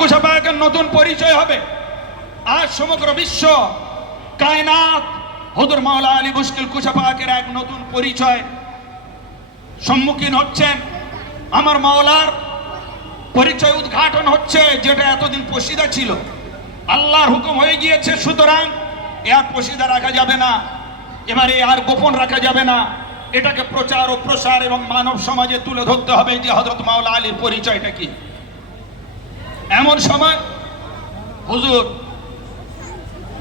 কুশা পাকের নতুন পরিচয় হবে। আজ সমগ্র বিশ্ব কায়নাত হুজুর মাওলা আলী মুশকিল কুশা পাকের এক নতুন পরিচয় সম্মুখীন হচ্ছেন। আমার মাওলার পরিচয় উদ্ঘাটন হচ্ছে, যেটা এতদিন পোশিদা ছিল। আল্লাহর হুকুম হয়ে গিয়েছে, সুতরাং এর পোশিদা রাখা যাবে না, এবারে আর গোপন রাখা যাবে না। এটাকে প্রচার ও প্রসার এবং মানব সমাজে তুলে ধরতে হবে যে হযরত মাওলা আলীর পরিচয়টা কি। এমন সময় হুজুর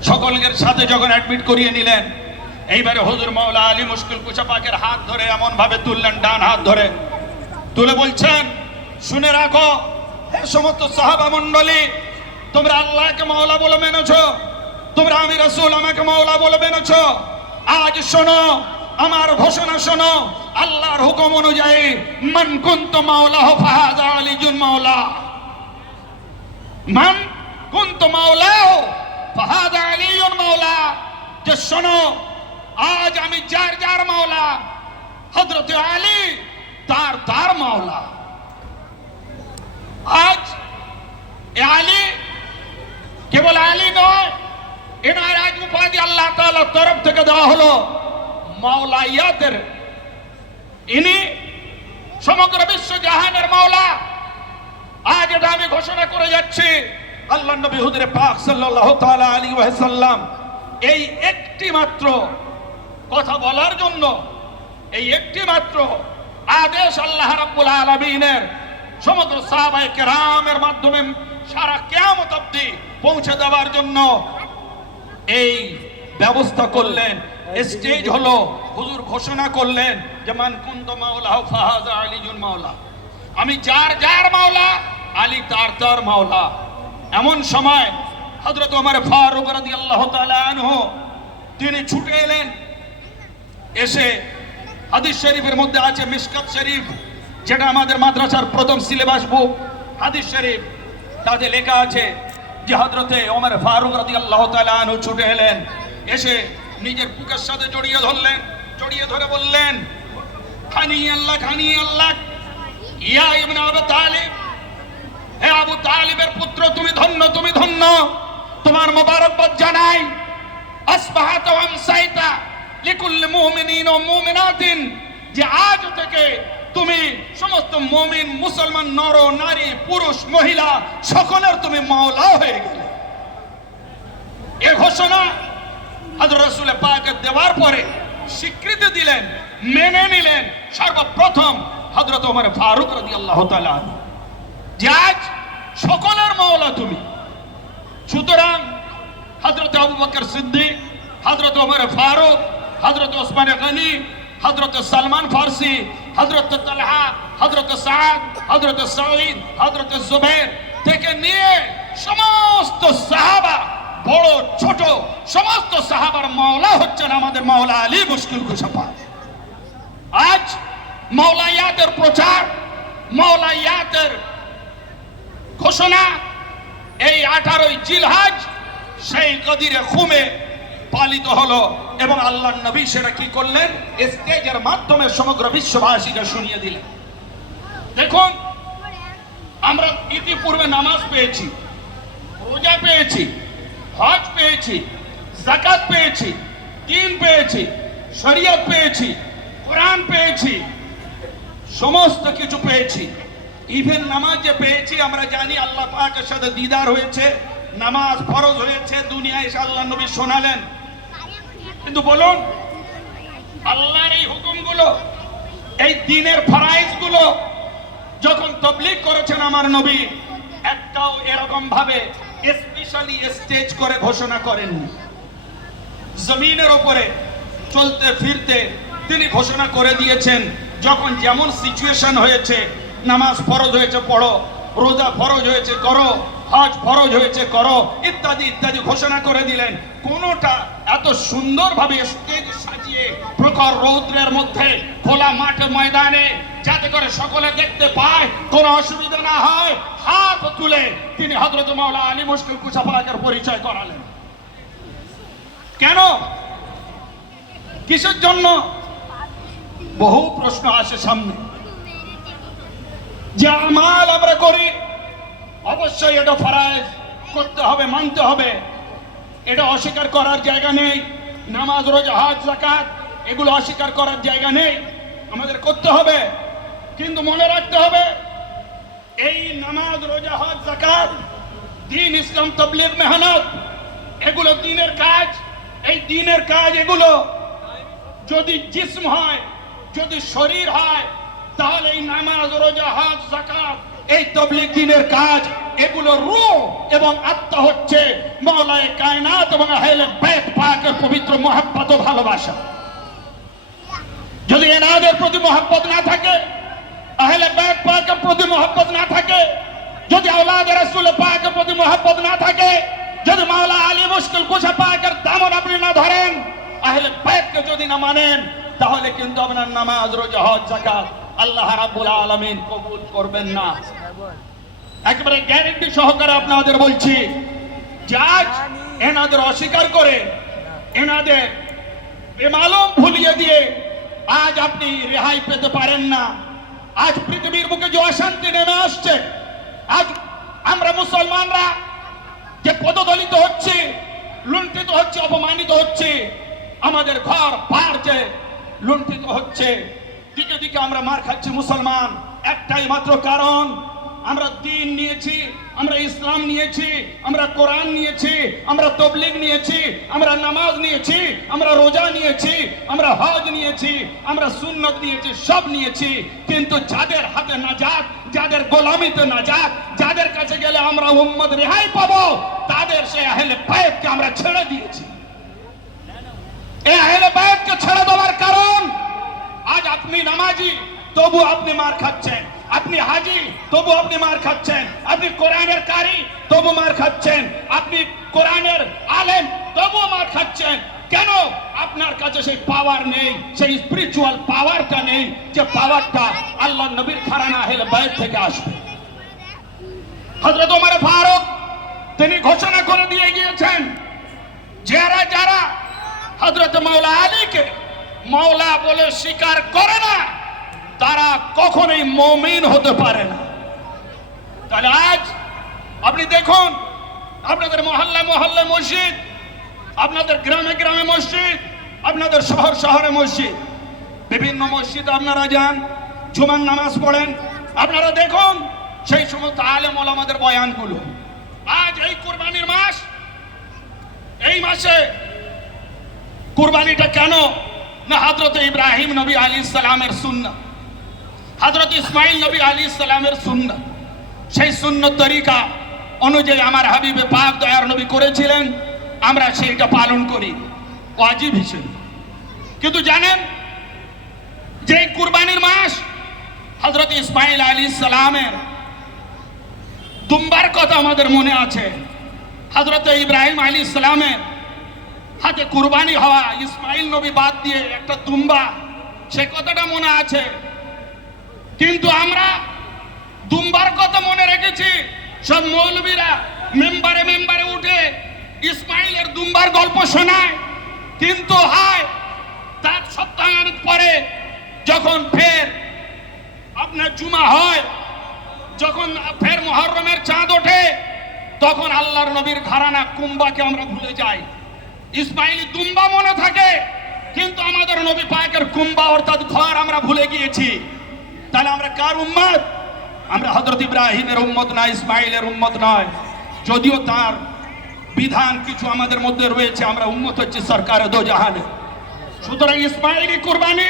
সকলের সাথে যখন অ্যাডমিট করিয়ে নিলেন, এইবারে হুজুর মাওলা আলী মুশকিল কুশা পাকের হাত ধরে এমন ভাবে তুললেন, ডান হাত ধরে তুলে বলছেন, শুনে রাখো হে সমস্ত সাহাবা মণ্ডলী, তোমরা আল্লাহকে মাওলা বলে মেনেছো, তোমরা আমি রাসূল আমাকে মাওলা বলে মেনেছো। আজ শোনো, আমার ঘোষণা শোনো, আল্লাহর হুকুম অনুযায়ী মান কুনতু মাওলাহু ফাহাযা আলীজুন মাওলা, মান কুনতু মাওলাহু ফাহাযা আলীজুন মাওলা। যে শোনো, আজ আমি যার যার মাওলা, হযরত আলী তার তার মাওলা। আজ এ আলী কেবল আলী নয়, এনার আজ উপাধি আল্লাহ তাআলার তরফ থেকে দেওয়া হলো মাওলাইয়াতের। ইনি সমগ্র বিশ্ব জাহানের মাওলা। আজ এটা আমি ঘোষণা করে যাচ্ছি, আল্লাহর নবী হুজুরে পাক সাল্লাল্লাহু তাআলা আলাইহি ওয়াসাল্লাম এই একটি মাত্র কথা বলার জন্য, এই একটি মাত্র আদেশ আল্লাহ রাব্বুল আলামিনের সমগ্র সাহাবায়ে কেরামের মাধ্যমে সারা কিয়ামত অবধি পৌঁছে দেওয়ার জন্য এই ব্যবস্থা করলেন। স্টেজ হলো, হুজুর ঘোষণা করলেন যে মান কুনতু মাওলাহু ফাহাযা আলীজুন মাওলা, আমি যার যার মাওলা, আলী তার তার মাওলা। এমন সময় হযরত ওমর ফারুক রাদিয়াল্লাহু তাআলা আনহু তিনি ছুটে এলেন। এসে হাদিস শরীফের মধ্যে আছে, মিশকাত শরীফ, যেটা আমাদের মাদ্রাসার প্রথম সিলেবাস বুক, হাদিস শরীফ, তাতে লেখা আছে যে হযরতে ওমর ফারুক রাদিয়াল্লাহু তাআলা আনহু ছুটে এলেন। এসে নিজের বুকের সাথে জড়িয়ে ধরলেন, জড়িয়ে ধরে বললেন, খানি আল্লাহ, খানি আল্লাহ, ইয়া ইবনে আবু তালিব, হে আবু তালিবের পুত্র, তুমি ধন্য, তুমি ধন্য, তোমার মোবারকবাদ জানাই। আসবাহাত ওয়া আমসাইতা লিকুল্লি মুমিনিন ওয়া মুমিনাতিন, যে আজ থেকে তুমি সমস্ত মুমিন মুসলমান নর নারী পুরুষ মহিলা সকলের তুমি মাওলা হয়ে গেলে। এ ঘোষণা হযরত রাসূল পাকের দেওয়ার পরে স্বীকৃতি দিলেন, মেনে নিলেন সর্বপ্রথম হযরত ওমর ফারুক রাদিয়াল্লাহু তাআলা আনহু, যে আজ সকলের মাওলা তুমি। সুতরাং হযরত আবু বকর সিদ্দিক, হযরত ওমর ফারুক, হযরত ওসমান গনি, হযরত সালমান ফারসি, হযরত তালহা, হযরত সাদ, হযরত সাঈদ, হযরত জুবাইর থেকে নিয়ে সমস্ত সাহাবা, বড় ছোট সমস্ত সাহাবার মাওলা হচ্ছেন আমাদের মাওলা আলী মুশকিল কুশা পাক। আজ মাওলাইয়াতের প্রচার, মাওলাইয়াতের ঘোষণা এই 18ই জিলহজ সেই গদিরে খুমে পালিত হলো, এবং আল্লাহর নবী সেটা কি করলেন, স্টেজের মাধ্যমে সমগ্র বিশ্ববাসীকে শুনিয়ে দিলেন। দেখুন, আমরা ইতিপূর্বে নামাজ পেয়েছি, রোজা পেয়েছি, হজ পেয়েছি, যাকাত পেয়েছি, দ্বীন পেয়েছি, শরীয়ত পেয়েছি, কোরআন পেয়েছি, সমস্ত কিছু পেয়েছি। ইভেন নামাজ যে পেয়েছি, আমরা জানি আল্লাহ পাকের সাথে দিদার হয়েছে, নামাজ ফরজ হয়েছে, দুনিয়ায় এসে আল্লাহ নবী শোনালেন। কিন্তু বলুন, আল্লাহর এই হুকুমগুলো, এই দ্বীনের ফরাইজ গুলো যখন তাবলীগ করেছেন আমার নবী, একটাও এরকম ভাবে স্পেশালি স্টেজ করে ঘোষণা করেননি। জমিনের উপরে চলতে ফিরতে তিনি ঘোষণা করে দিয়েছেন, যখন যেমন সিচুয়েশন হয়েছে, নামাজ ফরজ হয়েছে পড়ো, রোজা ফরজ হয়েছে করো, হজ ফরজ হয়েছে করো, ইত্যাদি ইত্যাদি ঘোষণা করে দিলেন। কোনটা এত সুন্দরভাবে স্টেজ সাজিয়ে প্রখর রৌদ্রের মধ্যে খোলা মাঠে ময়দানে, যাতে করে সকলে দেখতে পায়, কোনো অসুবিধা না হয়, হাত তুলে তিনি হযরত মাওলা আলী মুশকিল কুশা পাকের পরিচয় করালেন। কেন, কিসের জন্য? বহু প্রশ্ন আসে সামনে। যে আমাল আমরা করি, অবশ্যই এটা ফরজ করতে হবে, মানতে হবে, এটা অস্বীকার করার জায়গা নেই। নামাজ, রোজা, হজ, যাকাত এগুলো অস্বীকার করার জায়গা নেই, আমাদের করতে হবে। কিন্তু মনে রাখতে হবে এই নামাজ, রোজা, হজ, যাকাত, দ্বীন, ইসলাম, তাবলীগ, মেহনত এগুলো দ্বীনের কাজ। এই দ্বীনের কাজ এগুলো যদি জিসম হয়, যদি শরীর হয়, তাহলে এই নামাজ, রোজা, হজ, যাকাত, এই তাবলীগ দ্বীনের কাজ এগুলো রূহ এবং আত্মা হচ্ছে মওলায়ে কায়নাত এবং আহলে বাইত পাকের পবিত্র মহব্বত ও ভালোবাসা। যদি এনাদের প্রতি মহব্বত না থাকে, আহলে বাইত পাকের প্রতি মহব্বত না থাকে, যদি আওলাদ রাসূল পাকের প্রতি মহব্বত না থাকে, যদি মাওলা আলী মুশকিল কুশা পাকের দামন আপনি না ধরেন, আহলে বাইতকে যদি না মানেন, তাহলে কিন্তু আপনার নামাজ, রোজা, হজ, যাকাত আল্লাহ রাব্বুল আলামিন কবুল করবেন না। একেবারে গ্যারান্টি সহকারে আপনাদের বলছি যে আজ এনাদের অস্বীকার করে, এনাদের বেমালুম ভুলিয়ে দিয়ে আজ আপনি রেহাই পেতে পারেন না। আজ পৃথিবীর বুকে যে অশান্তি নেমে আসছে, আজ আমরা মুসলমানরা যে পদদলিত হচ্ছে, লুণ্ঠিত হচ্ছে, অপমানিত হচ্ছে, আমাদের ঘর বাড়ি যে লুণ্ঠিত হচ্ছে, দিকে দিকে আমরা মার খাচ্ছি মুসলমান, একটাই মাত্র কারণ আমরা দ্বীন নিয়েছি, আমরা ইসলাম নিয়েছি, আমরা কোরআন নিয়েছি, আমরা তাবলীগ নিয়েছি, আমরা নামাজ নিয়েছি, আমরা রোজা নিয়েছি, আমরা হজ নিয়েছি, আমরা সুন্নত নিয়েছি, সব নিয়েছি। কিন্তু যাদের হাতে নাজাত, যাদের গোলামিতে নাজাত, যাদের কাছে গেলে আমরা উম্মত রেহাই পাবো, তাদের সেই আহলে বাইতকে আমরা ছেড়ে দিয়েছি। এই আহলে বাইতকে ছেড়ে দেওয়ার কারণ আজ আপনি নামাজি তবু আপনি মার খাচ্ছেন, আপনি হাজি তবু আপনি মার খাচ্ছেন, আপনি কোরআনের কারি তবু মার খাচ্ছেন, আপনি কোরআনের আলেম তবু মার খাচ্ছেন। কেন? আপনার কাছে সেই পাওয়ার নেই, সেই স্পিরিচুয়াল পাওয়ারটা নেই, যে পাওয়ারটা আল্লাহ নবীর ঘরানা আহলে বাইত থেকে আসবে। হযরত ওমর ফারুক তিনি ঘোষণা করে দিয়ে গিয়েছেন, যারা যারা হযরত মাওলা আলীকে মাওলা বলে স্বীকার করে না, তারা কখনোই মুমিন হতে পারে না। তাহলে আজ আপনি দেখুন, আপনাদের মহল্লায় মহল্লায় মসজিদ, আপনাদের গ্রামে গ্রামে মসজিদ, আপনাদের শহর শহরে মসজিদ, বিভিন্ন মসজিদে আপনারা যান, জুমার নামাজ পড়েন, আপনারা দেখুন সেই সমস্ত আলেম ওলামাদের বয়ানগুলো। আজ এই কুরবানির মাস, এই মাসে কুরবানিটা কেন না হযরত ইব্রাহিম নবী আলাইহিস সালামের সুন্নাত, হযরত ইসমাইল নবী আলাইহিস সালামের সুন্নাত, সেই সুন্নত তরিকা অনুযায়ী আমার হাবিবে পাক দয়ার নবী করেছিলেন, আমরা সেইটা পালন করি ওয়াজিব হিসেবে। কিন্তু জানেন যে কুরবানির মাস হযরত ইসমাইল আলাইহিস সালামের দুম্বার কথা আমাদের মনে আছে, হযরত ইব্রাহিম আলাইহিস সালামের হাতে কুরবানি হওয়া, ইসমাইল নবী বাদ দিয়ে একটা দুম্বা, সে কথাটা মনে আছে। কিন্তু আমরা দুম্বার কথা মনে রেখেছি, সব মৌলবীরা মেম্বারে মেম্বারে উঠে ইসমাইলের দুম্বার গল্প শোনায়, কিন্তু হয় তার সপ্তাহের পরে যখন ফের আপনার জুমা হয়, যখন ফের মুহররমের চাঁদ ওঠে, তখন আল্লাহর নবীর ঘরানা কুম্বাকে আমরা ভুলে যাই। ইসমাইলি দুম্বা মনে থাকে, কিন্তু আমাদের নবী পাকের কুম্বা অর্থাৎ ঘর আমরা ভুলে গিয়েছি। তাহলে আমরা কার উম্মত? আমরা হযরত ইব্রাহিমের উম্মত না, ইসমাইলের উম্মত নয়। যদিও তার বিধান কিছু আমাদের মধ্যে রয়েছে, আমরা উম্মত হচ্ছে সরকারে দো জাহানে। সুতরাং ইসমাইলি কুরবানি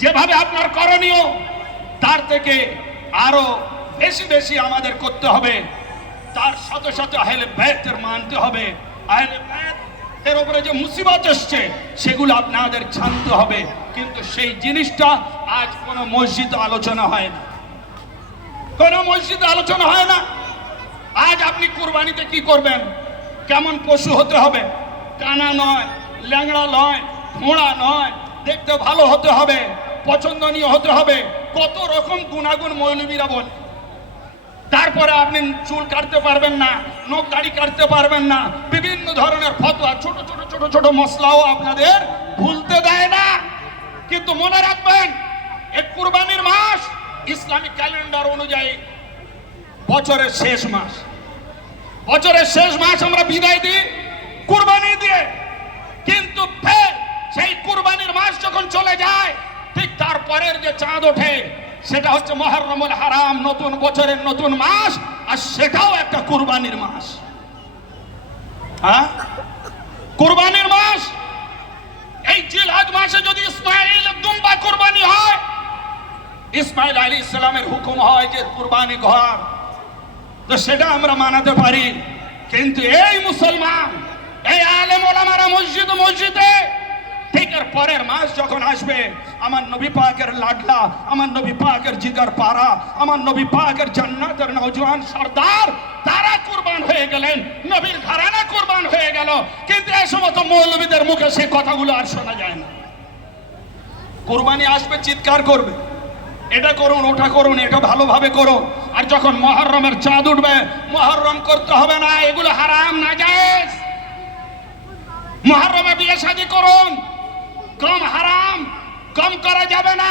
যেভাবে আপনার করণীয়, তার থেকে আরো বেশি বেশি আমাদের করতে হবে। তার সাথে সাথে আহলে বাইতের মানতে হবে। আহলে বাইত এর উপরে যে মুসিবত এসছে সেগুলো আপনাদের জানতে হবে। কিন্তু সেই জিনিসটা আজ কোনো মসজিদে আলোচনা হয় না, কোনো মসজিদে আলোচনা হয় না। আজ আপনি কুরবানিতে কি করবেন? কেমন পশু হতে হবে? কানা নয়, ল্যাংড়া নয়, মোড়া নয়, দেখতে ভালো হতে হবে, পছন্দনীয় হতে হবে, কত রকম গুণাগুণ মৌলবীরা বলে। তারপরে আপনি চুল কাটতে পারবেন না, নখ দাড়ি কাটতে পারবেন না, বিভিন্ন ধরনের ফতোয়া, ছোট ছোট ছোট ছোট মশলাও আপনাদের ভুলতে দেয় না। কিন্তু মনে রাখবেন, এই কুরবানির মাস ইসলামিক ক্যালেন্ডার অনুযায়ী বছরের শেষ মাস, বছরের শেষ মাস আমরা বিদায় দিই কুরবানি দিয়ে। কিন্তু ফের সেই কুরবানির মাস যখন চলে যায়, ঠিক তারপরের যে চাঁদ ওঠে সেটা হচ্ছে মুহররমুল হারাম, নতুন বছরের নতুন মাস, আর সেটাও একটা কুরবানির মাস। হ্যাঁ, কুরবানির মাস। এই জিলহজ মাসে যদি ইসমাইলের দুম্বা কুরবানি হয়, ইসমাইল আলাইহিস সালামের হুকুম হয় যে কুরবানি ঘর, তো সেটা আমরা মানাতে পারি। কিন্তু এই মুসলমান, এই আলেম ওলামারা মসজিদে ঠিক এর পরের মাস যখন আসবে, আমার নবী পাকের লাডলা, আমার নবী পাকের জিগার পারা, আমার নবী পাকের জান্নাতের নওজোয়ান সর্দার, তারা কুরবান হয়ে গেলেন, নবীর ঘরানা কুরবান হয়ে গেল। কিন্তু এই সমস্ত মৌলবীদের মুখে সেই কথাগুলো আর শোনা যায় না। কুরবানি আসবে, চিৎকার করবে, এটা করুন, ওটা করুন, এটা ভালোভাবে করুন। আর যখন মুহররমের চাঁদ উঠবে, মুহররম করতে হবে না, এগুলো হারাম নাজায়েজ। মুহররমে বিয়ে শাদী করুন, কম হারাম, কম করা যাবে না।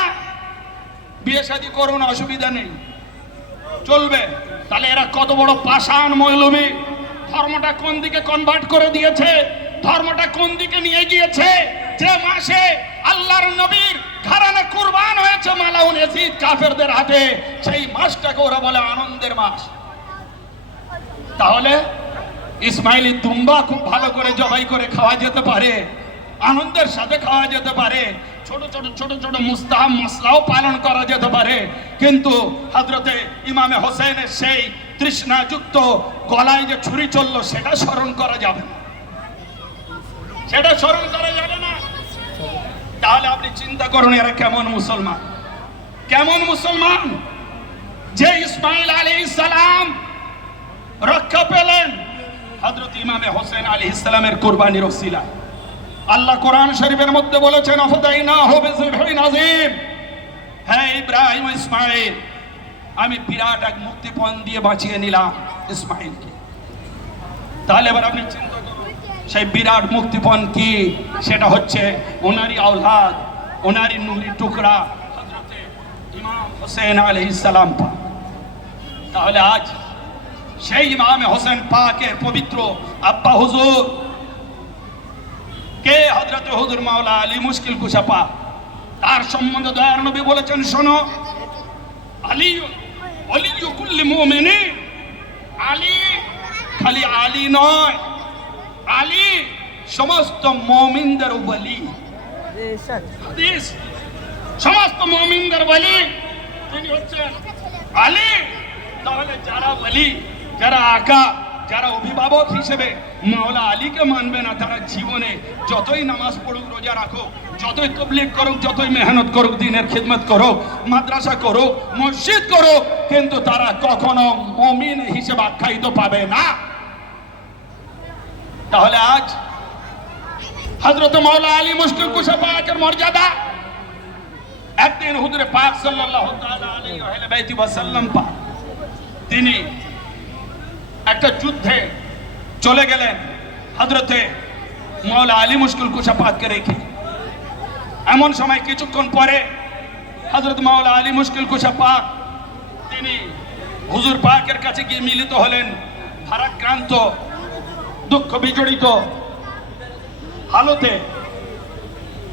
বিয়ে শাদী করুন, অসুবিধা নেই, চলবে। তাহলে এরা কত বড় পাষাণ মৌলবী! ধর্মটা কোন দিকে কনভার্ট করে দিয়েছে, ধর্মটা কোন দিকে নিয়ে গিয়েছে। যে মাসে আল্লাহর নবীর ঘরানা কুরবান হয়েছে মালাউন ইয়াজিদ কাফেরদের হাতে, সেই মাসটাকে ওরা বলে আনন্দের মাস। তাহলে ইসমাইলি দুম্বা খুব ভালো করে জবাই করে খাওয়া যেতে পারে, আনন্দের সাথে খাওয়া যেতে পারে, ছোট ছোট মুস্তাহাব মশলাও পালন করা যেতে পারে। কিন্তু হযরতে ইমামে হোসেনের সেই তৃষ্ণাযুক্ত গলায় যে ছুরি চললো, সেটা স্মরণ করা যাবে না, সেটা স্মরণ করা যাবে না। তাহলে আপনি চিন্তা করুন, এরা কেমন মুসলমান, কেমন মুসলমান, যে ইসমাইল আলাইহিস সালাম রক্ষা পেলেন হযরত ইমামে হোসেন আলাইহিস সালামের কুরবানির ওসিলা। আল্লাহ কোরআন শরীফের মধ্যে বলেছেন, আফদাইনাহু বিযিবহিন আযীম, হে ইব্রাহিম ইসমাইল, আমি বিরাট এক মুক্তিপণ দিয়ে বাঁচিয়ে নিলাম ইসমাইলকে। তাহলে এবার আপনি চিন্তা করুন, সেই বিরাট মুক্তিপণ কি? সেটা হচ্ছে ওনারই আওলাদ, ওনারই নূরি টুকরা হযরতে ইমাম হোসেন আলাইহিস সালাম পাক। তাহলে আজ সেই ইমামে হোসেন পাকের পবিত্র আব্বা হুজুর কে? হযরত হুজুর মাওলা আলী মুশকিল কুশা পাক। তার সম্বন্ধে দয়ার নবী বলেছেন, শোনো, আলী ওয়ালিয়্যু কুল্লি মুমিনিন, আলী খালি আলী নয়, আলী সমস্ত মুমিনদের ওলি। হাদিস, সমস্ত মুমিনদের ওলি তিনি হচ্ছেন আলী। তাহলে যারা ওলি, যারা আকা, যারা অভিভাবক হিসেবে মাওলা আলীকে মানবে না, তারা জীবনে যতই নামাজ পড়ুক, রোজা রাখুক, যতই তাবলীগ করুক, যতই মেহনত করুক, দ্বীনের খিদমত করুক, মাদ্রাসা করুক, মসজিদ করুক, কিন্তু তারা কখনো মুমিন হিসেবে আখ্যায়িত পাবে না। তাহলে আজ হযরত মাওলা আলী মুশকিল কুশা পাকের মর্যাদা, একদিন হুজুরে পাক সাল্লাল্লাহু তাআলা আলাইহি ওয়াসাল্লাম পাক তিনি একটা যুদ্ধে চলে গেলেন হযরতে মাওলা আলী মুশকিল কুশা পাককে রেখে। এমন সময় কিছুক্ষণ পরে হযরত মাওলা আলী মুশকিল কুশা পাক তিনি হুজুর পাকের কাছে গিয়ে মিলিত হলেন। ভারাক্রান্ত, দুঃখ বিজড়িত হালতে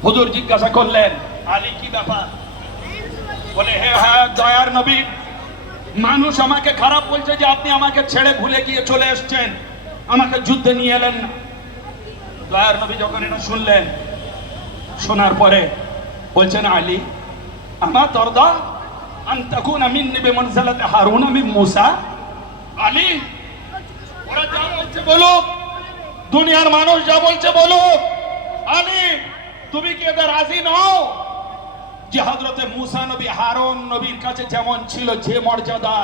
হুজুর জিজ্ঞাসা করলেন, আলী কি ব্যাপার? বলে, হে হ্যাঁ দয়ার নবী, মানুষ আমাকে খারাপ বলছে যে আপনি আমাকে ছেড়ে ভুলে গিয়ে চলে এসেছেন, আমাকে যুদ্ধে নিয়ে এলেন না। দয়ার নবী যখন এটা শুনলেন, শোনার পরে বলছেন, আলী আমা তরদা আন তাকুনা মিন্নি বিমানজিলাতি হারুন মিন মূসা। আলী, ওরা যা বলছে বলুক, দুনিয়ার মানুষ যা বলছে বলুক, আলী তুমি কি এদের রাজি নও যে হযরতে মূসা নবী হারুন নবীর কাছে যেমন ছিল যে মর্যাদা,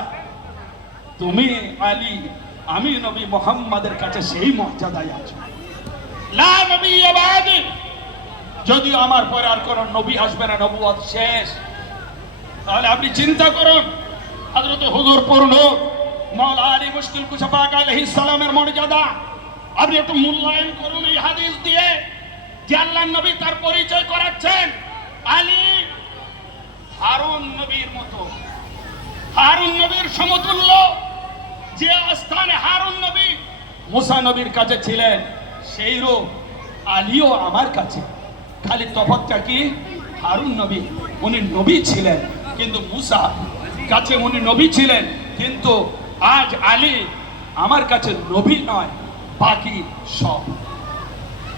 তুমি আলী আমি নবী মুহাম্মাদের কাছে সেই মর্যাদায় আছো। লা নবিয়্যা বাদি, যদিও আমার পরে আর কোন নবী আসবে না, নবুয়ত শেষ। তাহলে আপনি চিন্তা করুন, হযরত হুজুর পূর্ণ মাওলা আলী মুশকিল কুশা পাক আলাইহিস সালামের মর্যাদা আপনি একটু মূল্যায়ন করুন এই হাদিস দিয়ে, যে আল্লাহর নবী তার পরিচয় করাচ্ছেন, আলী হারুন নবীর মতো, হারুন নবীর সমতুল্য যে স্থানে হারুন নবী মুসা নবীর কাছে ছিলেন, সেই রূপ আলীও আমার কাছে। খালি তফাৎটা কি, হারুন নবী উনি নবী ছিলেন, কিন্তু মুসা কাছে উনি নবী ছিলেন, কিন্তু আজ আলী আমার কাছে নবী নয়, বাকি সব।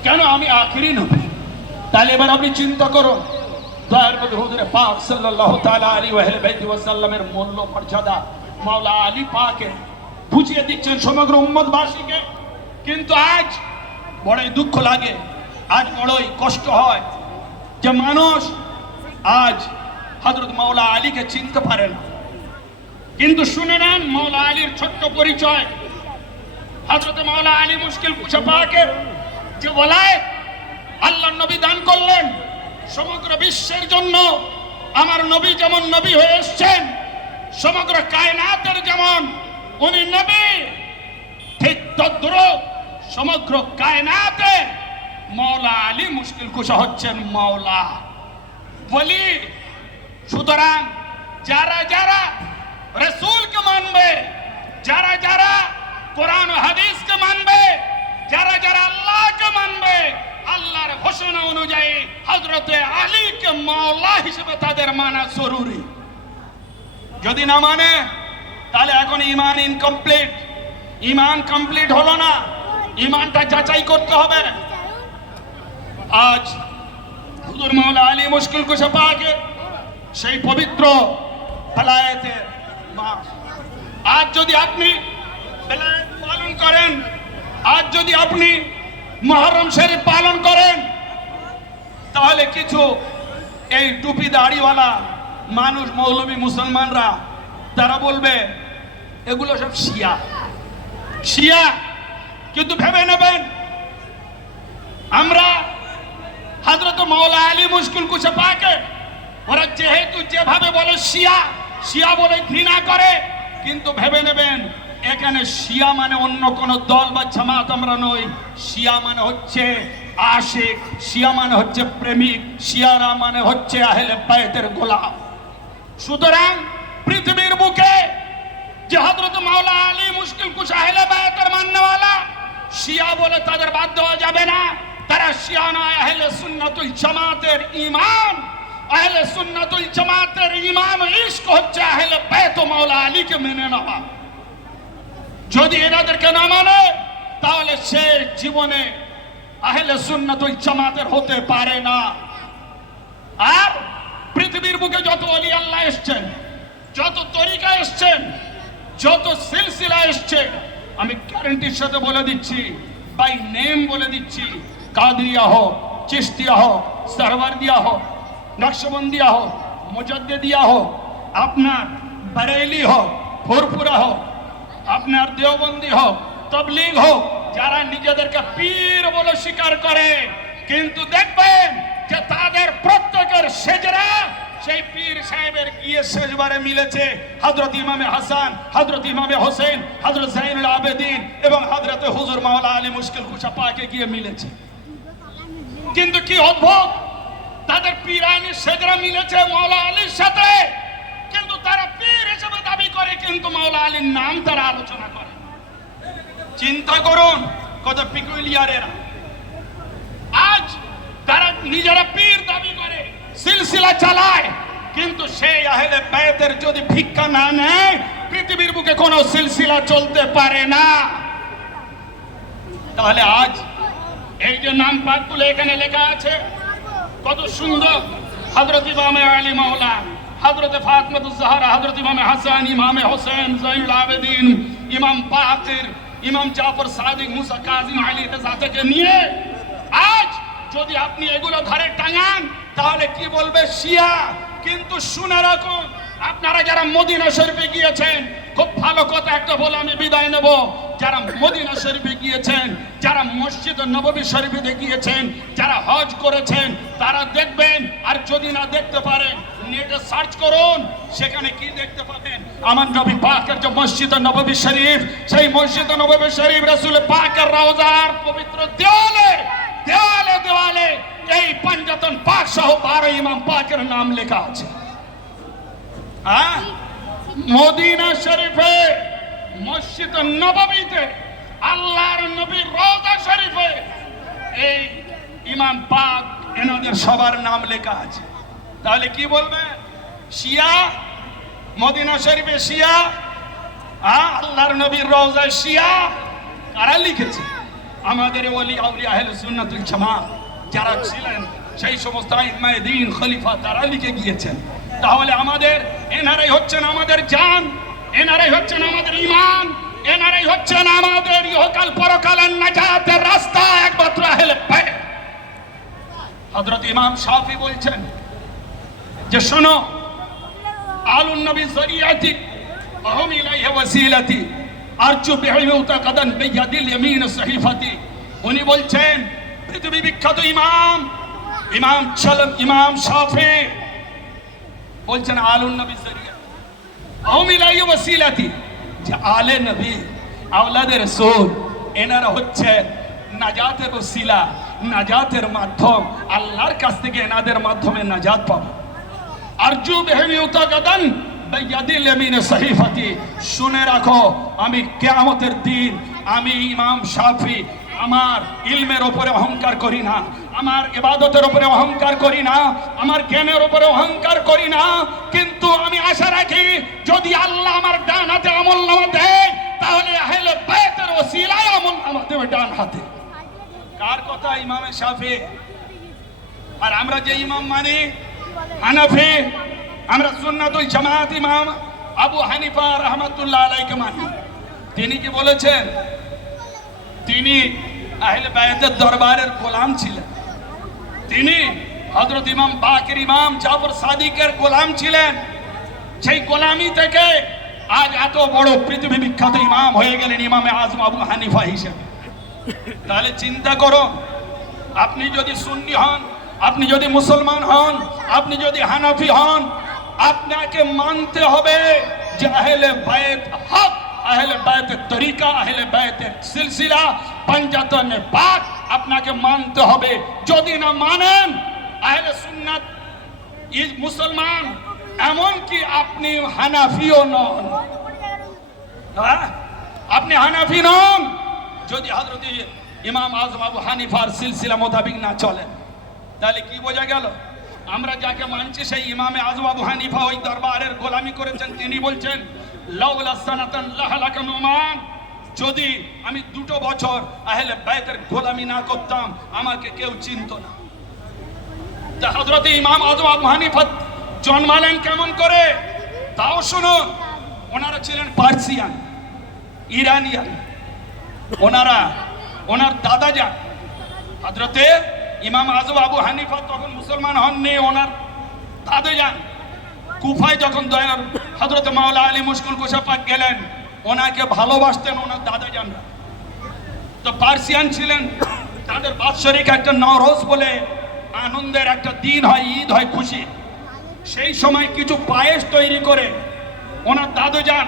কেন? আমি আখেরি নবী। তাহলে এবার আপনি চিন্তা করুন, দয়ার নবী হুজুরে পাক সাল্লাল্লাহু তাআলা আলাইহি ওয়া সাল্লামের মূল্য মর্যাদা মাওলা আলী পাকে বুঝিয়ে দিচ্ছেন সমগ্র উম্মতবাসীকে। কিন্তু আজ বড়ই দুঃখ লাগে, আজ বড়ই কষ্ট হয় যে মানুষ আজ হযরত মাওলা আলীকে চিনতে পারে না। কিন্তু শুনে নেন মাওলা আলীর ছোট্ট পরিচয়। হযরত মাওলা আলী মুশকিল কুশা পাকের যে ওলায়েত আল্লাহর নবী দান করলেন সমগ্র বিশ্বের জন্য, আমার নবী যেমন নবী হয়ে এসেছেন, সমগ্র কায়নাতের যেমন উনি নবী, ঠিক তদ্রূপ সমগ্র কায়নাতে মাওলা আলী মুশকিল কুশা হচ্ছেন মাওলা বলি। সুতরাং যারা যারা রাসূলকে মানবে, যারা যারা কোরআন ও হাদিসকে মানবে, যারা যারা আল্লাহকে মানবে, আল্লাহর ঘোষণা অনুযায়ী হযরতে আলীকে মাওলা হিসেবে তাদের মানা জরুরি। যদি না মানে তাহলে এখন ঈমান ইনকমপ্লিট, ঈমান কমপ্লিট হলো না, ঈমানটা যাচাই করতে হবে। আজ হুজুর মাওলা আলী মুশকিল কুশা পাকে সেই পবিত্র বেলায়েতের মাস, আজ যদি আপনি বেলায়েত পালন করেন, আজ যদি আপনি মুহররম শরীফ পালন করেন, তাহলে কিছু এই টুপি দাড়িওয়ালা মানুষ, মৌলবী মুসলমানরা, তারা বলবে এগুলো সব শিয়া শিয়া। কিন্তু ভেবে নেবেন, আমরা হযরত মাওলা আলী মুশকিল কুশা পাকে ওরা যেহেতু যেভাবে বলে শিয়া, শিয়া বলে ঘৃণা করে, কিন্তু ভেবে নেবেন এখানে শিয়া মানে অন্য কোন দল বা জামাত আমরা নই। শিয়া মানে হচ্ছে আশিক, শিয়া মানে হচ্ছে প্রেমিক, শিয়ারা মানে হচ্ছে আহলে বাইতের গোলাম। সুতরাং পৃথিবীর বুকে যে হযরত মাওলা আলী মুশকিল কুশা আহলে বাইতের মাননেওয়ালা, শিয়া বলে তাদের বাদ দেওয়া যাবে না। তারা শিয়া নয়, আহলে সুন্নাতুল জামাতের ঈমান। আহলে সুন্নাতুল জামাতের ঈমান ও ইশক হচ্ছে আহলে বাইত ও মাওলা আলীকে মেনে নেওয়া। যদি এনাদেরকে না মানে তাহলে সে জীবনে আহলে সুন্নাতুল জামাতের হতে পারে না। আর পৃথিবীর বুকে যত ওলি আল্লাহ এসেছেন, যত তরিকা এসেছেন, যত সিলসিলা এসছে, আমি গ্যারান্টির সাথে বলে দিচ্ছি, বাই নেম বলে দিচ্ছি, কাদরিয়া হোক, চিশতিয়া হোক, সারওয়ারদিয়া হোক, নকশবন্দিয়া হোক, মুজাদ্দিদিয়া হোক, আপনার বরেলি হোক, ফুরফুরা হোক, আপনার দেওবন্দি হোক, তবলিগ হোক, যারা নিজেদেরকে পীর বলে স্বীকার করে, কিন্তু দেখবেন যে তাদের প্রত্যেকের সেজরা সেই পীর সাহেবের গিয়ে শেষবারে মিলেছে হযরত ইমামে হাসান, হযরত ইমামে হোসেন, হযরত জাইনুল আবেদিন এবং হযরত হুজুর মাওলা আলী মুশকিল কুশা পাকে গিয়ে মিলেছে। কিন্তু কি অদ্ভুত, তাদের পীরানি সেজরা মিলেছে মাওলা আলীর সাথে, কিন্তু তারা পীর হিসেবে দাবি করে, কিন্তু মাওলা আলীর নাম তারা আলোচনা করে। চিন্তা করুন কত পিকুলিয়ারেরা। আজ তারা নিজেরা পীর দাবি করে, সিলসিলা চালায়, কিন্তু সেই আহলে বাইতের যদি ভিক্ষা না নেয়, পৃথিবীর বুকে কোনো সিলসিলা চলতে পারে না। তাহলে আজ এই যে নাম পাকগুলো এখানে লেখা আছে, কত সুন্দর, হযরত ইমামে আলী মাওলা, হযরত ফাতিমাতুজ জাহরা, হযরত ইমামে হাসান, ইমামে হোসেন, জাইনুল আবেদিন, ইমাম বাকির, ইমাম জাফর সাদিক, মুসা কাজিম, আলী রেজা থেকে নিয়ে আজ যদি আপনি এগুলো ধরে টাঙান তাহলে কি বলবে? শিয়া। কিন্তু শুনে রাখুন, আপনারা যারা মদিনা শরীফে গিয়েছেন, খুব ভালো কথা একটা বলে আমি বিদায় নেব। যারা মদিনা শরীফে গিয়েছেন, যারা মসজিদ নববী শরীফে গিয়েছেন, যারা হজ করেছেন, তারা দেখবেন। আর যদি না দেখতে পারেন, নেটে সার্চ করুন, সেখানে কি দেখতে পাবেন? আমার নবী পাকের যে মসজিদ নববী শরীফ, সেই মসজিদ নববী শরীফ রাসূল পাকের রওজার পবিত্র দেওয়ালে দেওয়ালে দেওয়ালে এই পঞ্জাতন পাক সহ 12 ইমাম পাকের নাম লেখা আছে। মদিনা শরীফে মসজিদ নববীতে আল্লাহর নবীর রওজা শরীফে এই ইমাম পাক এনাদের সবার নাম লেখা আছে। তাহলে কি বলবে? শিয়া, মদিনা শরীফে শিয়া, আল্লাহর নবীর রওজায় শিয়া, কারা লিখেছে? আমাদের ওলি আউলিয়া আহলে সুন্নাতুল জামাত যারা ছিলেন, সেই সমস্ত আইম্মায়ে দ্বীন খলিফা, তারা লিখে গিয়েছেন। তাহলে আমাদের এনারাই হচ্ছেন আমাদের জান, এনারাই হচ্ছেন আমাদের ঈমান, এনারাই হচ্ছেন আমাদের ইহকাল পরকালের নাজাতের রাস্তা, একমাত্র আহলে বাইত। হযরত ইমাম শাফি বলছেন যে শোনো, আলুন নবী যরিয়াতি আহম ইলাইহি ওয়াসিলাতি আরজু বিহি মুতাকাদান বিয়াদিল ইয়ামিন সহিফাতি। উনি বলছেন পৃথিবী বিখ্যাত ইমাম শাফি বলছেন আলুন নবী যরিয়া আহম ইলাইহি ওয়াসিলাতি, যে আলে নবী আওলাদে রাসূল এনারা হচ্ছে নাজাতের ওসিলা, নাজাতের মাধ্যম। আল্লাহর কাছ থেকে এনাদের মাধ্যমে নাজাত পাবো। আরজু বিহি মুতাকাদান বিয়াদিল ইয়ামিন সহিফাতি। শুনে রাখো, আমি কিয়ামতের দিন আমি ইমাম শাফি আমার ইলমের উপরে অহংকার করি না, আমার ইবাদতের উপরে অহংকার করি না, আমার জ্ঞানের উপরে অহংকার করি না, কিন্তু আমি আশা রাখি যদি আল্লাহ আমার ডান হাতে আমলনামা দেয়, তাহলে আহলে বাইতের ওসিলায় আমলনামা দেবে ডান হাতে। কার কথা? ইমাম শাফি। আর আমরা যে ইমাম মানি হানাফি, আমরা সুন্নাতুল জামাত ইমাম আবু হানিফা রাহমাতুল্লাহ আলাইহি মানি। তিনি কি বলেছেন? তিনি আহলে বাইতের দরবারের গোলাম ছিলেন। তিনি হযরত ইমাম বাকির ইমাম জাফর সাদিকের গোলাম ছিলেন। সেই গোলামি থেকে আজ এত বড় পৃথিবী বিখ্যাত ইমাম হয়ে গেলেন ইমামে আজম আবু হানিফা হিসেবে। তাহলে চিন্তা করো, আপনি যদি সুন্নি হন, আপনি যদি মুসলমান হন, আপনি যদি হানাফি হন, আপনাকে মানতে হবে যে আহলে বাইত হক, আহলে বাইতের তরিকা, আহলে বাইতের সিলসিলা, পাঞ্জাতনে পাক আপনাকে মানতে হবে। যদি না মানেন আহলে সুন্নাত মুসলমান, এমন কি আপনি হানাফিও নন। আপনি হানাফি নন যদি হযরত ইমাম আজম আবু হানিফার সিলসিলা মোতাবেক না চলেন। তাহলে কি বোঝা গেল? আমরা যাকে মানছি সেই ইমামে আজম আবু হানিফা ওই দরবারের গোলামি করেছেন। তিনি বলছেন লাউলা সানাতান লাহালাকা নুমান, যদি আমি 2 বছর আহলে বাইতের গোলামি না করতাম আমাকে কেউ চিনতো না। তা হযরত ইমাম আজম আবু হানিফা জন্মালেন কেমন করে তাও শুনুন। ওনারা ছিলেন পার্সিয়ান, ইরানিয়ান। ওনার দাদা যান হযরতে ইমাম আজম আবু হানিফা তখন মুসলমান হননি। ওনার দাদা যান কুফায় যখন দয়ার হযরত মাওলা আলী মুশকিল কুশা পাক গেলেন, ওনাকে ভালোবাসতেন ওনার দাদা যানরা। তো পার্সিয়ান ছিলেন। তাদের বাৎসরিক একটা নওরোজ বলে আনন্দের একটা দিন হয়, ঈদ হয়, খুশি। সেই সময় কিছু পায়েস তৈরি করে ওনার দাদু যান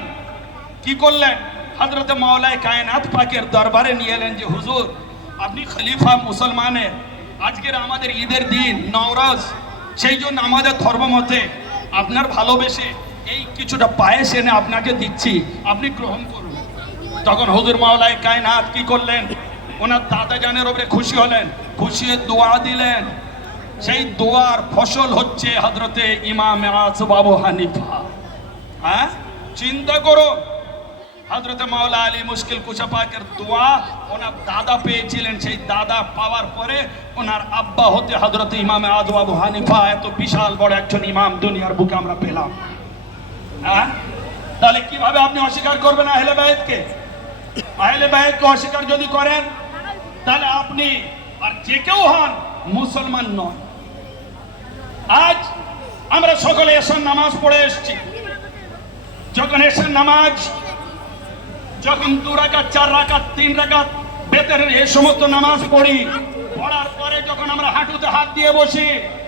কি করলেন, হযরত মাওলায়ে কায়নাত পাকের দরবারে নিয়ে এলেন যে হুজুর, আপনি খলিফা মুসলমানের, আজকের আমাদের ঈদের দিন নওরোজ, সেই জন্য আমাদের ধর্মমতে আপনার ভালোবেসে এই কিছুটা পায়েস এনে আপনাকে দিচ্ছি, আপনি গ্রহণ করুন। তখন হুজুর মাওলায়ে কায়নাত কি করলেন, ওনার দাদা জানের উপরে খুশি হলেন, খুশি হয়ে দোয়া দিলেন। সেই দোয়ার ফসল হচ্ছে হযরতে ইমাম আজম আবু হানিফা। হ্যাঁ, চিন্তা করো, হযরতে মাওলা আলী মুশকিল কুশা পাকের দোয়া ওনার দাদা পেয়েছিলেন। সেই দাদা পাওয়ার পরে ওনার আব্বা হতে হযরতে ইমাম আজম আবু হানিফা, এত বিশাল বড় একজন ইমাম দুনিয়ার বুকে আমরা পেলাম। হ্যাঁ, তাহলে কিভাবে আপনি অস্বীকার করবেন আহলে বাইতকে? আহলে বাইতকে অস্বীকার যদি করেন তাহলে আপনি আর যে কেউ হন মুসলমান নন। আজ আমরা সকলে এশার নামাজ পড়ে এসেছি। যখন এশার নামাজ, যখন 2 রাকাত 4 রাকাত 3 রাকাত বেতের এই সমস্ত নামাজ পড়ি, পড়ার পরে যখন আমরা হাঁটুতে হাত দিয়ে বসি,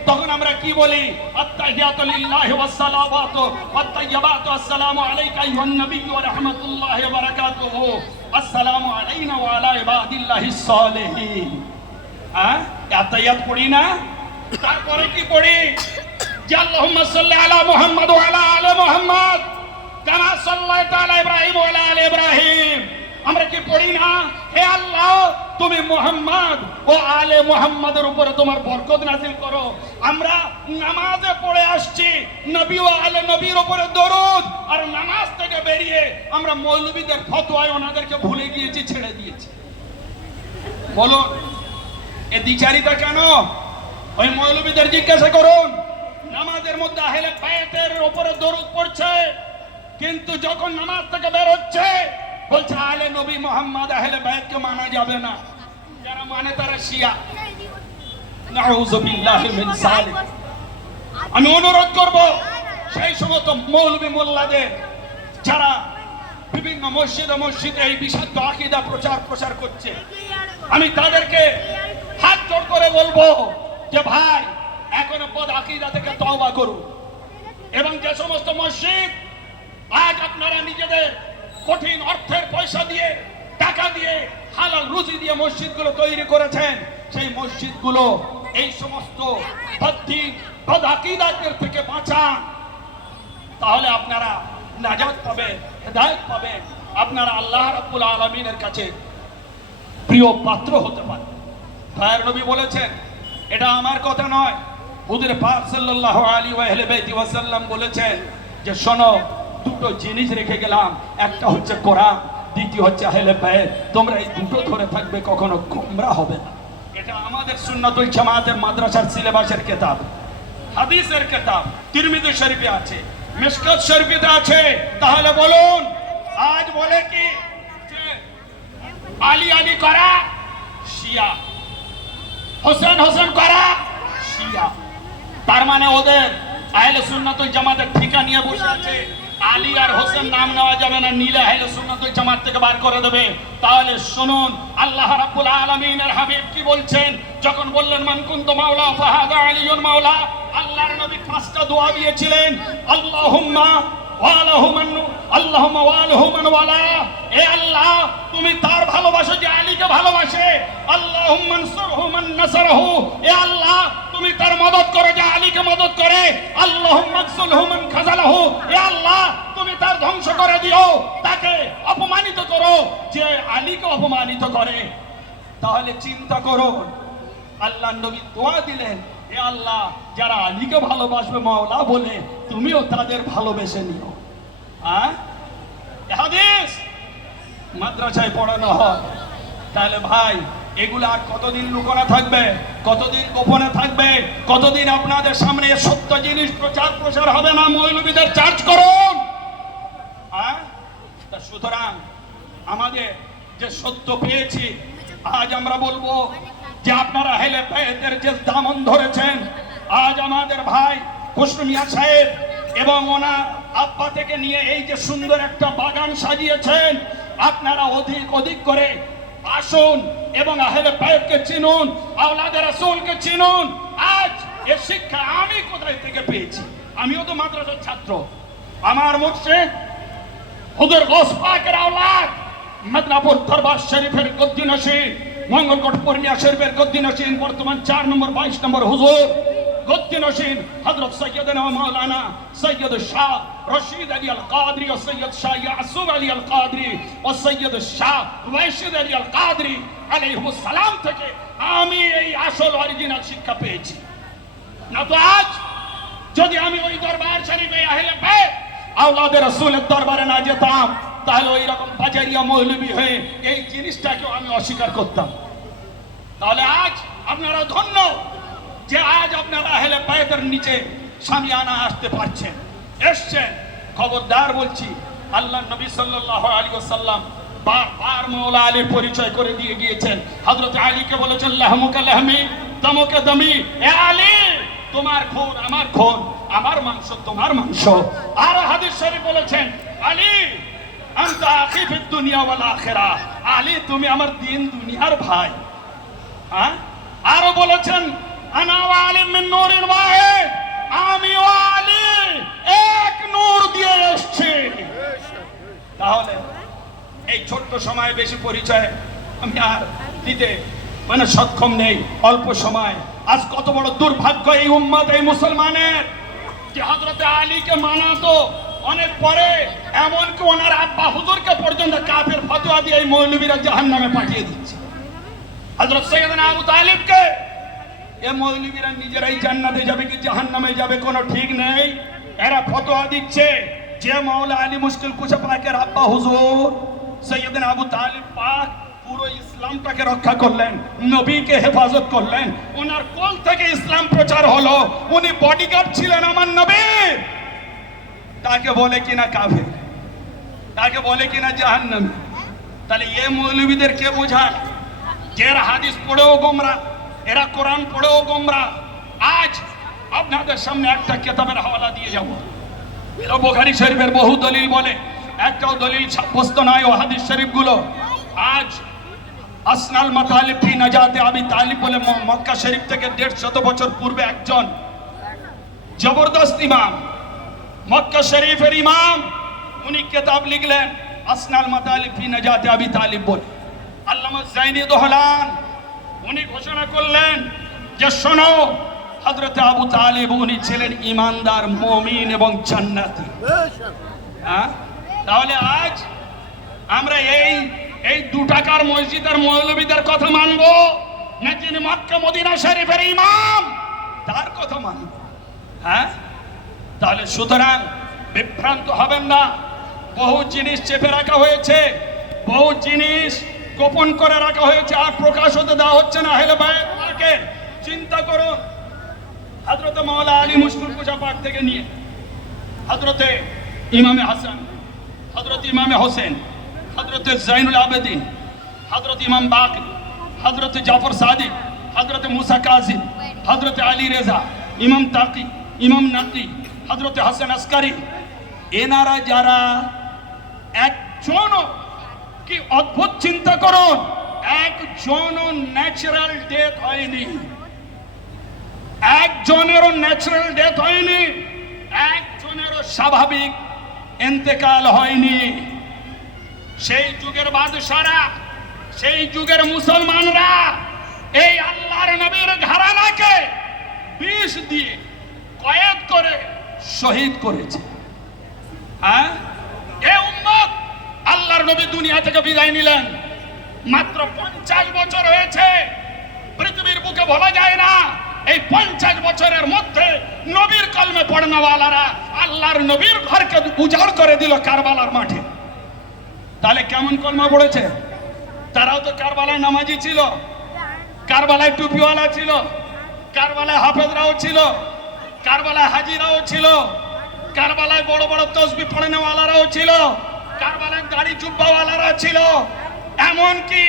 তখন আমরা কি বলি? আত্তাহিয়াতু লিল্লাহি ওয়াস সালাওয়াতু ওয়াত তাইয়্যিবাতু আসসালামু আলাইকা আইয়ুহান নাবিয়্যু ওয়া রাহমাতুল্লাহি ওয়া বারাকাতুহু আসসালামু আলাইনা ওয়া আলা ইবাদিল্লাহিস সালিহিন। হ্যাঁ, আত্তাহিয়াত পড়ি না? তারপরে কি পড়ি? যে আল্লাহুম্মা সাল্লি আলা মুহাম্মাদ ওয়া আলা আলি মুহাম্মাদ কামা সাল্লাল্লাহু আলা ইব্রাহিম ওয়া আলা আলি ইব্রাহিম। আমরা কি পড়ি না, হে আল্লাহ তুমি মুহাম্মদ ও আলে মুহাম্মাদের উপরে তোমার বরকত নাযিল করো। আমরা নামাজে পড়ে আসছি নবী ও আলে নবীর উপরে দরুদ, আর নামাজ থেকে বেরিয়ে আমরা মৌলবীদের ফতোয়ায় ওনাদেরকে ভুলে গিয়েছি, ছেড়ে দিয়েছি। বলো এ দ্বিচারিতা কেন? ওই মৌলবীদের জিজ্ঞাসা করুন, নামাজের মধ্যে আহলে বায়াতের উপরে দরুদ পড়ছে, কিন্তু যখন নামাজ থেকে বের হচ্ছে বলছে আলে নবী মুহাম্মদ আহলে বায়াতকে মানা যাবে না। যারা মানে তারা শিয়া। নাউযু বিল্লাহি মিন যালিক। আমি অনুরোধ করব সেই সমস্ত মৌলবী মোল্লাদের যারা বিভিন্ন মসজিদে এই বিষাক্ত আকীদা প্রচার করছে, আমি তাদেরকে হাত জোড় করে বলবো যে ভাই এখনো বদ আকীদা থেকে তওবা করুন। এবং যে সমস্ত মসজিদ আজ আপনারা নিজেদের কঠিন অর্থের পয়সা দিয়ে, টাকা দিয়ে, হালাল রুজি দিয়ে মসজিদগুলো তৈরি করেছেন, সেই মসজিদগুলো এই সমস্ত বদ আকীদাদের থেকে বাঁচান, তাহলে আপনারা নাজাত পাবেন, হেদায়েত পাবেন, আপনারা আল্লাহ রাব্বুল আলামিনের কাছে প্রিয় পাত্র হতে পারেন। দয়ার নবী বলেছেন, এটা আমার কথা নয়, হুজুর পাক সাল্লাল্লাহু আলাইহি ওয়া সাল্লাম বলেছেন যে শোনো, দুটো জিনিস রেখে গেলাম, একটা হচ্ছে কোরআন, দ্বিতীয় হচ্ছে আহলে বায়াত। তোমরা এই দুটো ধরে থাকবে, কখনো গোমরা হবে না। এটা আমাদের সুন্নাতুল জামাতের মাদ্রাসার সিলেবাসের কিতাব, হাদিসের কিতাব, তিরমিজি শরীফে আছে, মিশকাত শরীফে আছে। তাহলে বলুন, আজ বলে কি যে আলী আলী করা শিয়া, হোসেন হোসেন করা শিয়া, তার মানে ওদের আহলে সুন্নাতুল জামাতের ঠিকা নিয়ে বসে আছে। আলী আর হোসেন নাম নেওয়া যাবে না, নিলে আহলে সুন্নাতুল জামাত থেকে বার করে দেবে। তাহলে শুনুন আল্লাহ রাব্বুল আলামিনের হাবিব কি বলছেন, যখন বললেন মান কুনতু মাওলা ফাহাদা আলিয়ুন মাওলা, আল্লাহর নবী পাঁচটা দোয়া দিয়েছিলেন, আল্লাহুম্মা ওয়ালাহু মান, আল্লাহুম্মা ওয়ালাহু মান ওয়ালা, এ আল্লাহ তুমি তার ভালোবাসো যে আলীকে ভালোবাসে, আল্লাহুম্মা আনসুরহু মান নাসারহু, এ আল্লাহ তুমি তার মদদ করো যে আলীকে মদদ করে, আল্লাহুম্মা আকসুলহু মান খাযালাহু, এ আল্লাহ তুমি তার ধ্বংস করে দিও, তাকে অপমানিত করো যে আলীকে অপমানিত করে। তাহলে চিন্তা করুন, আল্লাহর নবী দোয়া দিলেন, হে আল্লাহ যারা আলীকে ভালোবাসবে মাওলা বলে, তুমিও তাদের ভালোবেসে নিও। হাদিস মাদ্রাসায় পড়ানো হয়। তাহলে ভাই এগুলো আর কতদিন লুকোনো থাকবে, কতদিন গোপনে থাকবে, কতদিন আপনাদের সামনে সত্য জিনিস প্রচার হবে না? মৌলবীদের চার্জ করুন। সুতরাং আমাদের যে সত্য পেয়েছি, আজ আমরা বলবো যে আপনারা আহলে বায়াতের যে দামন ধরেছেন, আজ আমাদের ভাই খুসরু মিয়া সাহেব এবং ওনার আব্বা থেকে নিয়ে এই যে সুন্দর একটা বাগান সাজিয়েছেন, আপনারা অধিক করে আসুন এবং আহলে বায়াতকে চিনুন, আওলাদে রাসূলকে চিনুন। আজ এই শিক্ষা আমি কোথায় থেকে পেয়েছি? আমিও তো মাদ্রাসার ছাত্র। আমার মুর্শিদ হুজুর গৌস পাকের আওলাদ, মেদিনীপুর দরবার শরীফের গদ্দিনশীন, মঙ্গলকোট পূর্ণিয়া শরীফের গদ্দিনশীন, বর্তমান 4 নম্বর 22 নম্বর হুজুর গদ্দিনশীন হযরত সৈয়দনা মাওলানা সৈয়দ শাহ রশিদ আলী আল কাদরি ও সৈয়দ শাহ ইয়াসুব আলী আল কাদরি ও সৈয়দ শাহ ওয়াইশিদ আলী আল কাদরি আলাইহিস সালাম থেকে আমি এই আসল অরিজিনাল শিক্ষা পেয়েছি। না তো আজ যদি আমি ওই দরবার শরীফে আহলে বায়াত আওলাদে রাসূলের দরবারে না যেতাম, তাহলে ওই রকম বাজারিয়া মৌলবী হয়ে এই জিনিসটাকে আমি অস্বীকার করতাম। তাহলে আজ আপনারা ধন্য যে আজ আপনারা আহলে বায়াতের নিচে সামিয়ানা আসতে পারছেন, এসছেন। খবরদার বলছি, আল্লাহর নবী সাল্লাল্লাহু আলাইহি ওয়াসাল্লাম বারবার মাওলা আলীর পরিচয় করে দিয়ে গিয়েছেন। হযরত আলীকে বলেছেন লাহমুকা লাহমি দমুকা দমি, এ আলী তোমার খুন আমার খুন, আমার মাংস তোমার মাংস। আর হাদিস শরীফ বলেছেন আলী আনতা আখি ফিদ দুনিয়া ওয়াল আখিরা, আলী তুমি আমার দিন দুনিয়ার ভাই। আরো বলেছেন আনা ওয়া আলী মিন নূরিন ওয়াহিদ, আমি ও আলী এক নূর দিয়ে এসেছি। তাহলে এই ছোট্ট সময়ে বেশি পরিচয় আমি আর দিতে সক্ষম নেই, অল্প সময়। আজ কত বড় দুর্ভাগ্য এই উম্মত, এই মুসলমানের, যে হযরত আলীকে মানা তো অনেক পরে এমনকি ওনার আব্বা হুজুরকে পর্যন্ত কাফের ফতোয়া দিয়ে এই মৌলবীরা জাহান্নামে পাঠিয়ে দিচ্ছে। হযরত সৈয়দনা আবু তালিবকে এই মৌলবীরা নিজেরাই জান্নাতে যাবে কি জাহান্নামে যাবে কোনো ঠিক নেই। এরা ফতোয়া দিচ্ছে যে মাওলা আলী মুশকিল কুশা পাকের আব্বা হুজুর সৈয়দনা আবু তালিব পাক পুরো ইসলামটাকে রক্ষা করলেন, নবীকে হেফাজত করলেন, ওনার কোল থেকে ইসলাম প্রচার হলো, উনি বডিগার্ড ছিলেন আমার নবীর, তাকে বলে কিনা কাফের, তাকে বলে কিনা জাহান্নামী। তাহলে এ মৌলবীদের কে বোঝায় যে এরা হাদিস পড়েও গোমরা, এরা কোরআন পড়েও গোমরা। আজ আপনাদের সামনে একটা কিতাবের হাওয়ালা দিয়ে যাব, এরা বুখারী শরীফের বহু দলিল বলে, একটাও দলিল সাব্যস্ত নয় ও হাদিস শরীফগুলো। আজ আসনাল মাতালিব ফি নাজাতে আবি তালিব বলে মক্কা শরীফ থেকে 150 বছর পূর্বে একজন জবরদস্ত ইমাম, মক্কা শরীফের ইমাম, উনি কিতাব লিখলেন আসনাল মাতালিব ফি নাজাতে আবি তালিব বলে। আল্লামা জাইনি দহলান উনি ঘোষণা করলেন যে শোনো, হযরত আবু তালিব উনি ছিলেন ইমানদার, মুমিন এবং জান্নাতি। হ্যাঁ, তাহলে আজ আমরা এই 2 টাকার মসজিদের মৌলবীদের কথা মানবো না যিনি মক্কা মদিনা শরীফের ইমাম তার কথা মানবো? হ্যাঁ, তাহলে সুতরাং বিভ্রান্ত হবেন না। বহু জিনিস চেপে রাখা হয়েছে, বহু জিনিস গোপন করে রাখা হয়েছে, আর প্রকাশ হতে দেওয়া হচ্ছে না। আহলে বাইতকে চিন্তা করুন, হযরত মাওলা আলী মুশকিল কুশা পাক থেকে নিয়ে হযরতে ইমামে হাসান, হযরত ইমামে হোসেন, হযরত জাইনুল আবেদিন, হযরত ইমাম বাকির, হযরত জাফর সাদিক, হযরত মুসা কাজিম, হযরত আলী রেজা, ইমাম তাকি, ইমাম নাকি, হযরত হাসান আসকারি, এনারা যারা একজন, কি অদ্ভুত চিন্তা করুন, একজনও ন্যাচারাল ডেথ হয়নি, একজনেরও ন্যাচারাল ডেথ হয়নি, একজনেরও স্বাভাবিক ইন্তেকাল হয়নি। সেই যুগের বাদশারা, সেই যুগের মুসলমানরা এই আল্লাহর নবীর ঘরানাকে বিষ দিয়ে কয়েদ করে শহীদ করেছে। হ্যাঁ, এই উম্মত আল্লাহর নবী দুনিয়া থেকে বিদায় নিলেন, মাত্র 50 বছর হয়েছে। পৃথিবীর বুকে বলা যায় না এই 50 বছরের মধ্যে নবীর কলমে পড়নেওয়ালারা আল্লাহর নবীর ঘরকে উজাড় করে দিল কারবালার মাঠে। তাহলে কেমন কলমা পড়েছে? তারাও তো কারবালায় নামাজি ছিল, কারবালায় টুপিওয়ালা ছিল, কারবালায় হাফেজরাও ছিল, কারবালায় হাজিরাও ছিল, কারবালায় বড় বড় তসবিহ পড়নেওয়ালারাও ছিল, কারবালায় দাড়ি জুব্বাওয়ালারা ছিল। এমনকি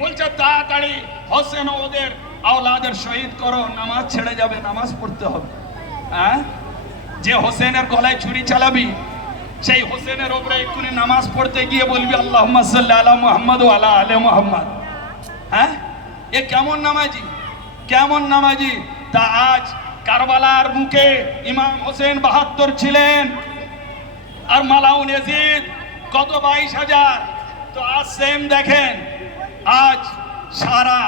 বলছে তাড়াতাড়ি হোসেন ওদের আওলাদের শহীদ করো, নামাজ ছেড়ে যাবে, নামাজ পড়তে হবে। হ্যাঁ, যে হোসেনের গলায় ছুরি চালাবি সেই হোসেনের উপরে এক্ষুনি নামাজ পড়তে গিয়ে বলবি আল্লাহুম্মা সাল্লি আলা মুহাম্মাদ ওয়া আলা আলি মুহাম্মাদ। হ্যাঁ, এ কেমন নামাজি, কেমন নামাজি? তা আজ কারবালার মুখে ইমাম হোসেন 72 ছিলেন, আর মালাউন ইয়াজিদ কত 22,000। তো আজ সেম দেখেন, আজ সারা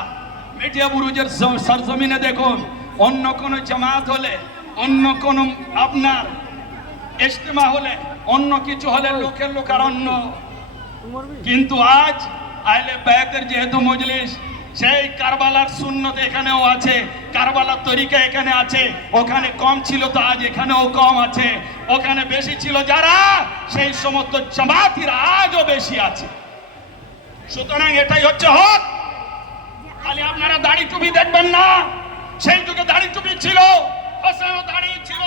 মিডিয়া বুরুজের সরজমিনে দেখুন, অন্য কোন জামাত হলে, অন্য কোন আপনার ইজতিমা হলে, অন্য কিছু হলে লোকের লোকারণ্য, কিন্তু আজ আহলে বাইতের যেহেতু মজলিস, সেই কারবালার সুন্নত এখানেও আছে, কারবালার তরিকা এখানে আছে। ওখানে কম ছিল তো আজ এখানেও কম আছে, ওখানে বেশি ছিল যারা, সেই সমস্ত জামাতিরা আজও বেশি আছে। সুতরাং এটাই হচ্ছে হক। খালি আপনারা দাড়ি টুপি দেখবেন না, সেই যুগে দাড়ি টুপি ছিল, হোসেনও দাড়ি ছিল,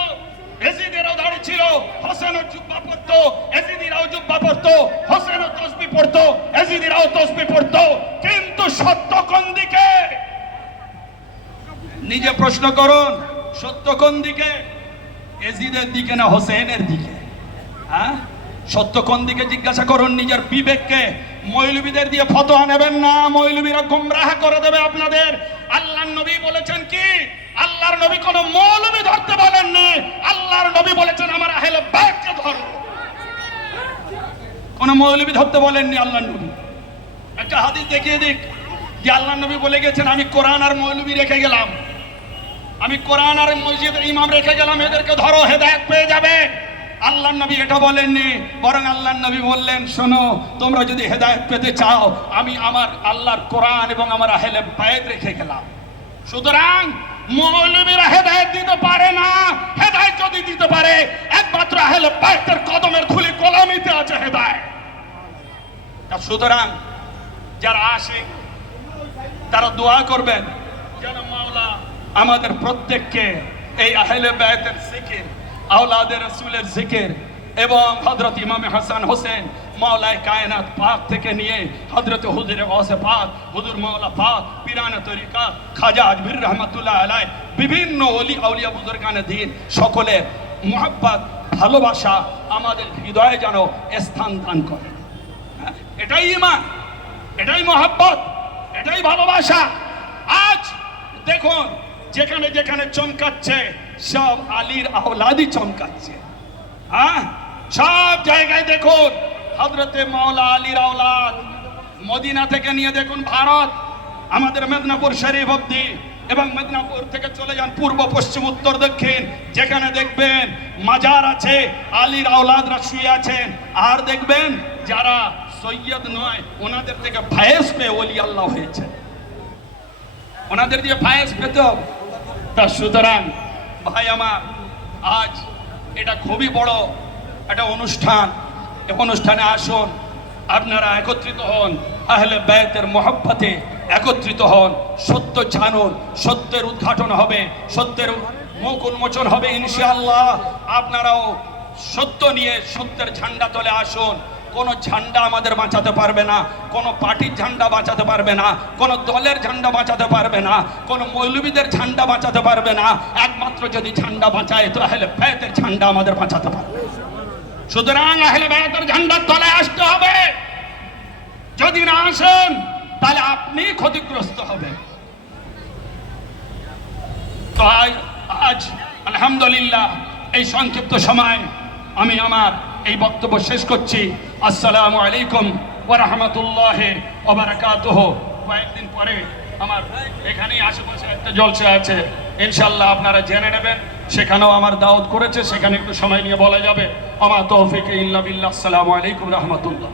এজিদেরও দাড়ি ছিল, হোসেনও জুব্বা পরতো, এজিদিরাও জুব্বা পরতো, হোসেনও তসবিহ পড়তো, এজিদিরাও তসবিহ পড়তো। কিন্তু সত্য কোন দিকে? নিজে প্রশ্ন করুন, সত্য কোন দিকে? এজিদের দিকে না হোসেনের দিকে? হ্যাঁ, সত্য কোন দিকে জিজ্ঞাসা করুন নিজের বিবেককে। মৌলবীদের দিয়ে ফতোয়া নেবেন না, মৌলবীরা গোমরাহ করে দেবে আপনাদের। আল্লাহর নবী বলেছেন কি? আল্লাহর নবী কোন মৌলবী ধরতে বলেননি, আল্লাহর নবী বলেছেন আমার আহলে বাইতকে ধরো। কোন মৌলবী ধরতে বলেননি আল্লাহর নবী। একটা হাদিস দেখিয়ে দিক যে আল্লাহর নবী বলে গেছেন আমি কোরআন আর মৌলবী রেখে গেলাম, আমি কোরআন আর মসজিদের ইমাম রেখে গেলাম, এদেরকে ধরো, হেদায়েত পেয়ে যাবে। আল্লাহর নবী এটা বলেননি, বরং আল্লাহর নবী বললেন, শোনো, তোমরা যদি হেদায়েত পেতে চাও, আমি আমার আল্লাহর কোরআন এবং আমার আহলে বায়াত রেখে গেলাম। সুতরাং মৌলবীরা হেদায়েত দিতে পারে না। হেদায়েত যদি দিতে পারে, একমাত্র আহলে বায়াতের কদমের ধুলি গোলামিতে আছে হেদায়েত। সুতরাং যারা আসে তারা দোয়া করবেন যেন মাওলা আমাদের প্রত্যেককে এই আহলে বায়াতের জিকির, আওলাদে রাসূলের জিকির এবং হযরত ইমাম হাসান হোসেন মাওলায়ে কায়নাত পাক থেকে নিয়ে হযরত হুজুরে গাউসে পাক, হুজুর মাওলা পাক, পীরানে তরিকাত খাজা আজমির রহমাতুল্লাহ আলাইহি, বিভিন্ন ওলি আউলিয়া বুজুর্গানে দ্বীন সকলের মুহাব্বত, ভালোবাসা আমাদের হৃদয়ে যেন স্থান দান করে। এটাই ঈমান, এটাই মুহাব্বত, এটাই ভালোবাসা। আজ দেখুন যেখানে যেখানে চমকাচ্ছে, সব আলীর আওলাদই চমকাচ্ছে। হ্যাঁ, সব জায়গায় দেখুন হযরতে মাওলা আলীর আওলাদ। মদিনা থেকে নিয়ে দেখুন ভারত, আমাদের মেদিনীপুর শরীফ অবধি, এবং মেদিনীপুর থেকে চলে যান পূর্ব, পশ্চিম, উত্তর, দক্ষিণ, যেখানে দেখবেন মাজার আছে, আলীর আওলাদরা শুয়ে আছেন। আর দেখবেন যারা সৈয়দ নয়, ওনাদের থেকে ফায়েজ পেয়ে ওলি আল্লাহ হয়েছে, ওনাদের দিয়ে ফায়েজ পেত। তা সুতরাং ভাই আমার, আজ এটা খুবই বড় একটা অনুষ্ঠান। এই অনুষ্ঠানে আসুন, আপনারা একত্রিত হন, আহলে বায়াতের মহব্বতে একত্রিত হন, সত্য জানুন, সত্যের উদ্ঘাটন হবে, সত্যের মুখ উন্মোচন হবে ইনশাআল্লাহ। আপনারাও সত্য নিয়ে সত্যের ঝান্ডা তলে আসুন। কোনো ঝান্ডা আমাদের বাঁচাতে পারবে না, কোনো পার্টির ঝান্ডা বাঁচাতে পারবে না, কোনো দলের ঝান্ডা বাঁচাতে পারবে না, কোনো মৌলবীদের ঝান্ডা বাঁচাতে পারবে না। একমাত্র যদি ঝান্ডা বাঁচায় তো আহলে বায়াতের ঝান্ডা আমাদের বাঁচাতে পারবে। সুতরাং আহলে বায়াতের ঝান্ডার তলে আসতে হবে। যদি না আসেন তাহলে আপনি ক্ষতিগ্রস্ত হবেন। তো আজ আলহামদুলিল্লাহ এই সংক্ষিপ্ত সময় আমি আমার এই বক্তব্য শেষ করছি। আসসালামু আলাইকুম ওয়া রাহমাতুল্লাহি ওয়া বারাকাতুহু। কয়েকদিন পরে আমার এখানেই আশেপাশে একটা জলসা আছে, ইনশাআল্লাহ আপনারা জেনে নেবেন। সেখানেও আমার দাওয়াত করেছে, সেখানে একটু সময় নিয়ে বলা যাবে। আমা তৌফিক ইল্লা বিল্লাহ। আসসালামু আলাইকুম রাহমাতুল্লাহ।